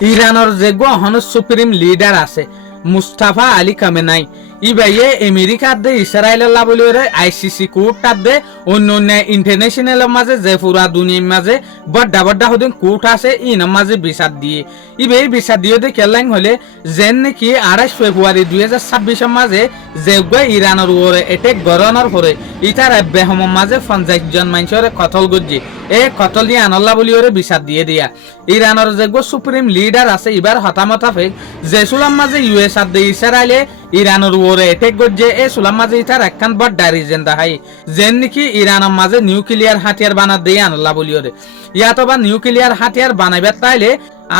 ইরানের যে হন সুপ্রিম লিডার আছে মুস্তাফা আলী খামেনাই ইবাইয়ে আমেরিকার দে ইসরায়েলের লাবলিওরে আইসিসি কোর্ট দে অন্য অন্য ইন্টারন্যাশনালের মাঝে যে পুরা দুনিয়ার মাঝে বড় বড় হদিন কোর্ট আছে ইনার মাঝে বিচার দিয়ে ইবে বিচার দিয়ে দে কেলাইন হলে যেন নাকি 28 ফেব্রুয়ারি 2026 মাঝে যে ইরানের উপরে এটেক গরনার পরে ইতার বেহমের মাঝে 50 জন মানুষের কতল গজ্জি এ কতল দিয়ে আনল্লা বলিওরে বিচার দিয়ে দিয়া ইরানের যে সুপ্রিম লিডার আছে এবার হতামতা ফেক যে সুলাম মাঝে ইউএস আর দে ইসরায়েলে ইরানের উপরে এটেক গজ্জে এ সুলাম মাঝে ইতার একখান বড় ডারি জেন্দা হাই যেন নাকি ইরানের মাঝে নিউক্লিয়ার হাতিয়ার বানা দিয়ে আনল্লা বলিওরে ইয়াতো বা নিউক্লিয়ার হাতিয়ার বানাইবার তাইলে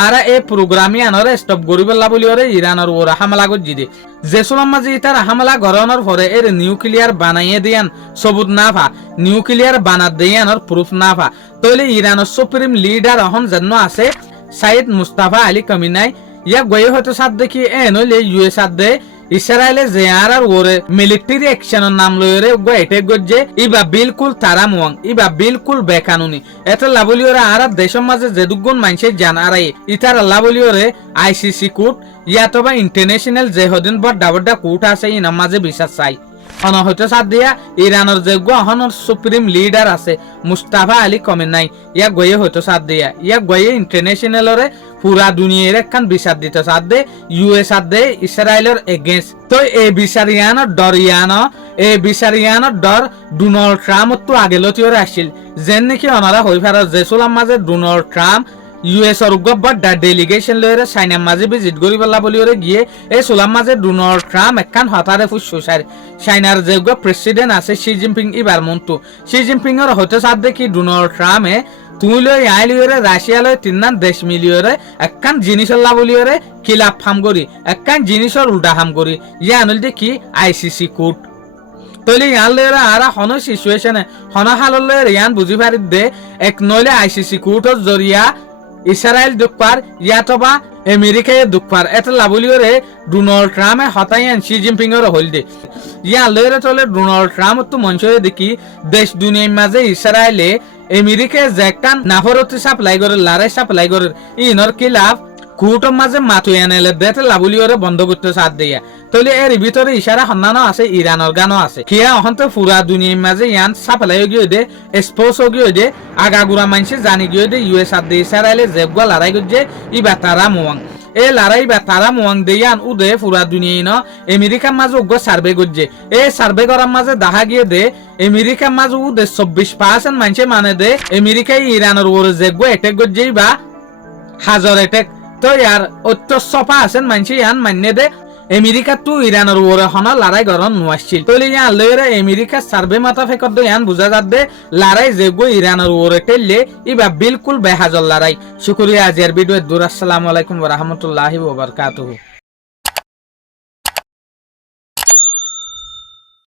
আর এই প্রোগ্রামই আনরে স্টপ করিবেলা বলিওরে ইরানের উপর হামলা গজ্জি দে যে সুলাম মাঝে ইতার হামলা গরনের পরে এর নিউক্লিয়ার বানাইয়ে দিয়ান সবুত না পা নিউক্লিয়ার বানা দিয়ানোর প্রুফ না পা তাহলে ইরানের সুপ্রিম লিডার এখন যেন আছে সাইদ মুস্তাফা আলী খামেনাই ইয়া গয়ে হয়তো সাথ দেখি এ নইলে ইউএস দে ইসরায়েলে যে আর ওরে মিলিটারি অ্যাকশনের নাম লইরে এটে গজ্জে ইবা বিলকুল তারা মুয়াং ইবা বিলকুল বেকানুনি এটা লাবলিওরে আর দেশের মাঝে যে দুগুণ মানুষের জান আরাই ইতার লাবলিওরে আইসিসি কোর্ট ইয়াতবা ইন্টারন্যাশনাল যে হদিন বড় বড় কোর্ট আছে ইনার মাঝে বিচার চাই অন হইতে সাথ দিয়া ইরানের যে গহনের সুপ্রিম লিডার আছে মুস্তাফা আলী খামেনাই ইয়া গয়ে হইতে সাথ দিয়া ইয়া গয়ে ইন্টারন্যাশনালরে পুরা দুনিয়ার একখান বিচার দিতে সাথ দে ইউএস দে ইসরায়েলের এগেন্স্ট তো এই বিচারিয়ানোর ডর ডোনাল্ড ট্রাম্প তো আগে লতিওরে আসছিল যেন নাকি ওনারা হই ফেরা যে সুলাম মাঝে ডোনাল্ড ট্রাম্প ইউএস এর গব্বর ডেলিগেশন লইরে চাইনার মাঝে ভিজিট করি পেলা বলিওরে গিয়ে এই সোলাম মাঝে ডোনাল্ড ট্রাম্প একখান হতারে ফুসফুসার চাইনার যে প্রেসিডেন্ট আছে শি জিনপিং ইবার মন্তু শি জিনপিং এর হতে সাথ দেখি ডোনাল্ড ট্রাম্পে তুই লই আই লিওরে রাশিয়া লই তিননান দেশ মিলিওরে একখান জিনিসের লা বলিওরে খিলাফ হাম করি একখান জিনিসের উল্টা হাম করি ইয়া আনল দেখি আইসিসি কোর্ট তৈলি ইয়ান লইরা আর হন সিচুয়েশনে হন হাললে ইয়ান বুঝি পারি দে এক নইলে আইসিসি কোর্টর জরিয়া ইসরায়েল দুঃখপার ইয়াতবা আমেরিকায় দুঃখপার এটা লাবলিওরে ডোনাল্ড ট্রাম্পে হতাইয়ান শি জিনপিং এর হইল দে ইয়া লইরে চলে ডোনাল্ড ট্রাম্প তো মঞ্চে দেখি দেশ দুনিয়ার মাঝে ইসরায়েলে আমেরিকায় যে একটা নাফরতি সাপ্লাই করে লারাই সাপ্লাই করে ইনর খিলাফ কোর্টের মাঝে মাথুই আনেলে দেতে লাবলিওরে বন্ধ করতে সাথ দিয়া তাহলে এর ভিতরে ইশারা হন্নানো আছে ইরানের গানও আছে কিয়া অহন্ত পুরা দুনিয়ার মাঝে ইয়ান সাপ্লাই গিয়ে দে এক্সপোজ গিয়ে দে আগাগুড়া মানুষে জানি গিয়ে দে ইউএস আর দে ইসরায়েলে জেগুয়া লড়াই করছে ইবা তারা মুয়াং এ লড়াই বা তারা মুয়াং দেয়ান উদে পুরা দুনিয়ায় ন আমেরিকার মাঝে উগ্র সার্ভে করছে এই সার্ভে করার মাঝে দেখা গিয়ে দে আমেরিকার মাঝে উদে 24% মানুষে মানে দে আমেরিকায় ইরানের উপরে জেগুয়া এটেক করছে বা হাজার এটেক তো ইয়ার 80% মানুষে ইয়ান মান্য দে আমেরিকা তো ইরানের উপরে হন লড়াই গরম নোয়াছিল তৈলি ইয়ান লইরে আমেরিকা সার্ভে মাথা ফেকর দে ইয়ান বুঝা যাত দে লড়াই যেগো ইরানের উপরে টেললে ইবা বিলকুল বেহাজল লড়াই শুকরিয়া আজের ভিডিও দূর আসসালামু আলাইকুম ওয়া রাহমাতুল্লাহি ওয়া বারাকাতুহু।